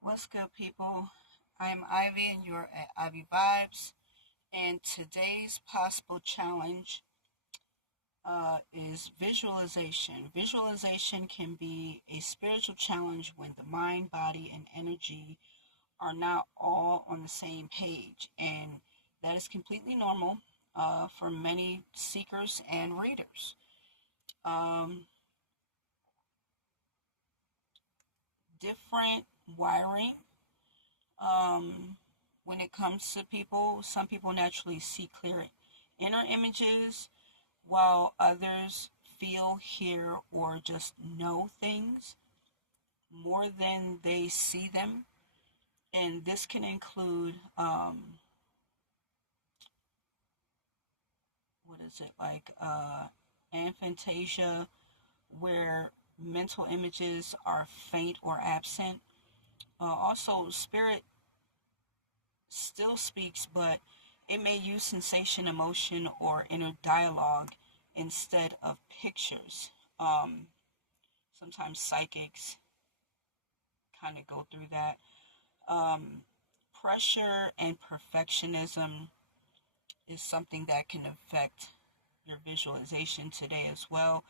What's good, people? I'm Ivy, and you're at Ivy Vibes. And today's possible challenge is visualization. Visualization can be a spiritual challenge when the mind, body, and energy are not all on the same page. And that is completely normal for many seekers and readers. Um, Different wiring. When it comes to people, some people naturally see clear inner images, while others feel, hear, or just know things more than they see them. And this can include, what is it, like aphantasia, where mental images are faint or absent. Also, spirit still speaks, but it may use sensation, emotion, or inner dialogue instead of pictures. Um, Sometimes psychics kind of go through that. Um, Pressure and perfectionism is something that can affect your visualization today as well.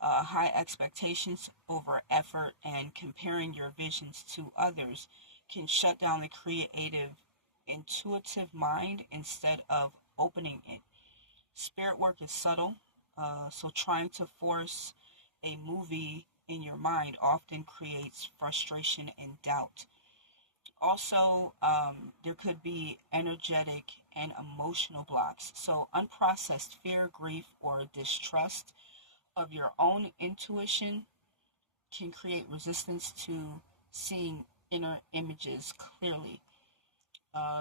High expectations over effort and comparing your visions to others can shut down the creative, intuitive mind instead of opening it. Spirit work is subtle, so trying to force a movie in your mind often creates frustration and doubt. Also, there could be energetic and emotional blocks. So, unprocessed fear, grief, or distrust of your own intuition can create resistance to seeing inner images clearly.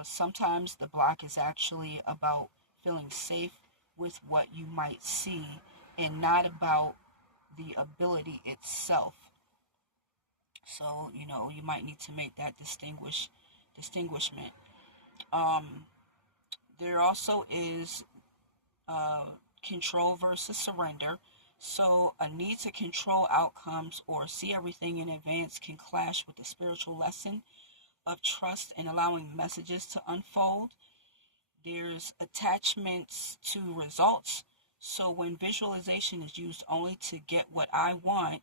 Sometimes the block is actually about feeling safe with what you might see and not about the ability itself. So, you might need to make that distinguishment. Um, there also is uh, control versus surrender. So, a need to control outcomes or see everything in advance can clash with the spiritual lesson of trust and allowing messages to unfold. There's attachments to results. So, when visualization is used only to get what I want,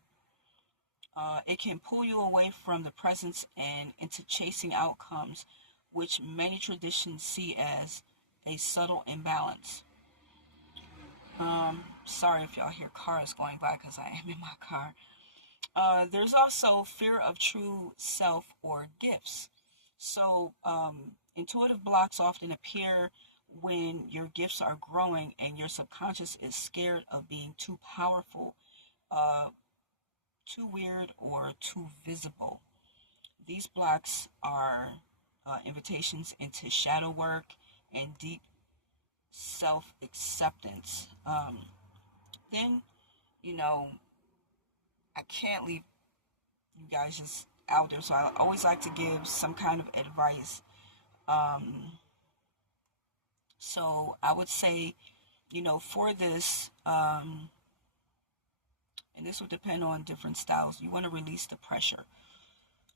it can pull you away from the presence and into chasing outcomes, which many traditions see as a subtle imbalance. Sorry if y'all hear cars going by because I am in my car. There's also fear of true self or gifts. So, intuitive blocks often appear when your gifts are growing and your subconscious is scared of being too powerful, uh, too weird, or too visible. These blocks are invitations into shadow work and deep self acceptance. Then, you know, I can't leave you guys just out there, so I always like to give some kind of advice. Um, so I would say, for this, and this will depend on different styles, you want to release the pressure.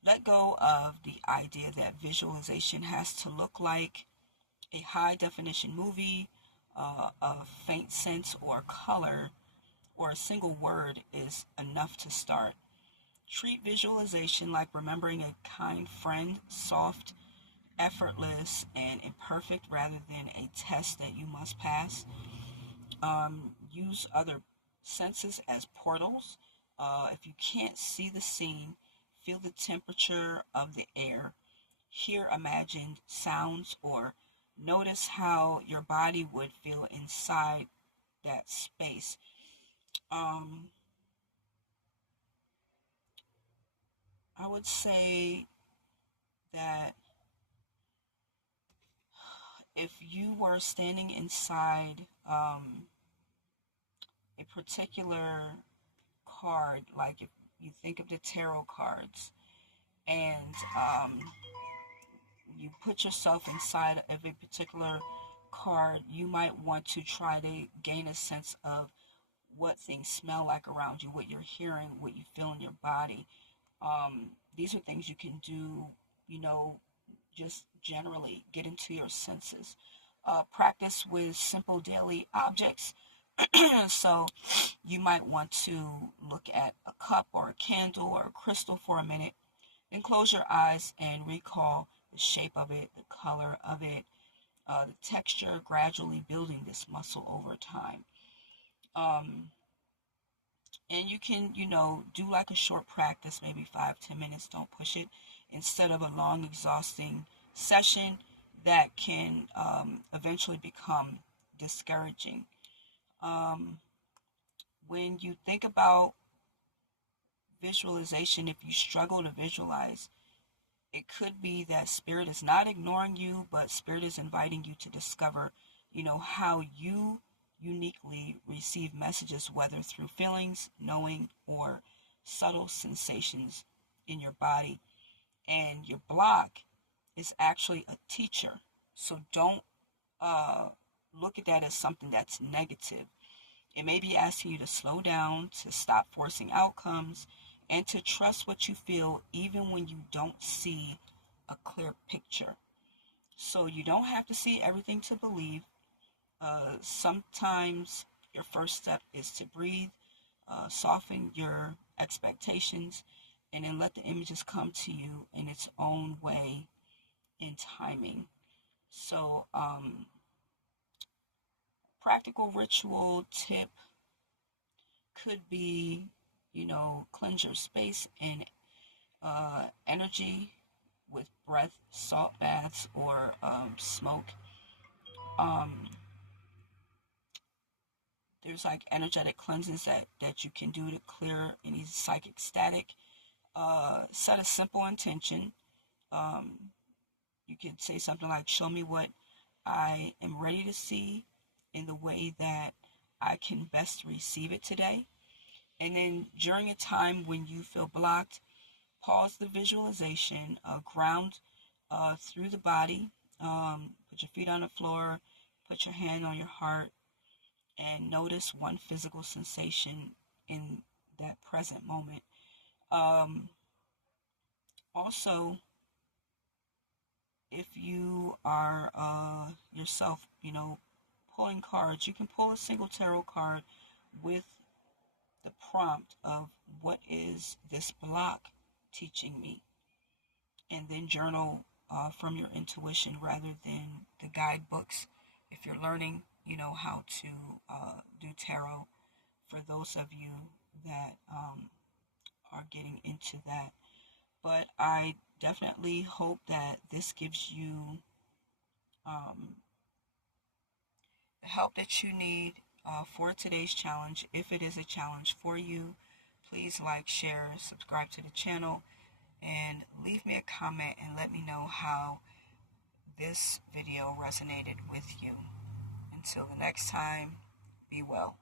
Let go of the idea that visualization has to look like a high definition movie, a faint sense or color, or a single word is enough to start. Treat visualization like remembering a kind friend, soft, effortless, and imperfect rather than a test that you must pass. Use other senses as portals. If you can't see the scene, feel the temperature of the air, hear imagined sounds, or notice how your body would feel inside that space. Um, I would say that if you were standing inside a particular card, like if you think of the tarot cards, and you put yourself inside of a particular card, you might want to try to gain a sense of what things smell like around you, what you're hearing, what you feel in your body. These are things you can do you know, just generally get into your senses. Practice with simple daily objects. So you might want to look at a cup or a candle or a crystal for a minute, then close your eyes and recall the shape of it, the color of it, the texture, gradually building this muscle over time. Um, and you can, do like a short practice, maybe 5-10 minutes. Don't push it, instead of a long, exhausting session that can eventually become discouraging. Um, when you think about visualization, if you struggle to visualize, it could be that spirit is not ignoring you, but spirit is inviting you to discover, how you uniquely receive messages, whether through feelings, knowing, or subtle sensations in your body. And your block is actually a teacher. So don't look at that as something that's negative. It may be asking you to slow down, to stop forcing outcomes, and to trust what you feel even when you don't see a clear picture. So you don't have to see everything to believe. Sometimes your first step is to breathe, soften your expectations, and then let the images come to you in its own way in timing. So, practical ritual tip could be, cleanse your space and energy with breath, salt baths, or smoke. Um, there's like energetic cleanses that you can do to clear any psychic static. Set a simple intention. Um, you could say something like, show me what I am ready to see in the way that I can best receive it today. And then during a time when you feel blocked, pause the visualization, ground through the body, put your feet on the floor, put your hand on your heart, and notice one physical sensation in that present moment. Um, Also, if you are yourself, pulling cards, you can pull a single tarot card with the prompt of what is this block teaching me, and then journal from your intuition rather than the guidebooks. If you're learning, how to do tarot, for those of you that are getting into that. But I definitely hope that this gives you the help that you need for today's challenge. If it is a challenge for you, please like, share, subscribe to the channel, and leave me a comment and let me know how this video resonated with you. Until the next time, be well.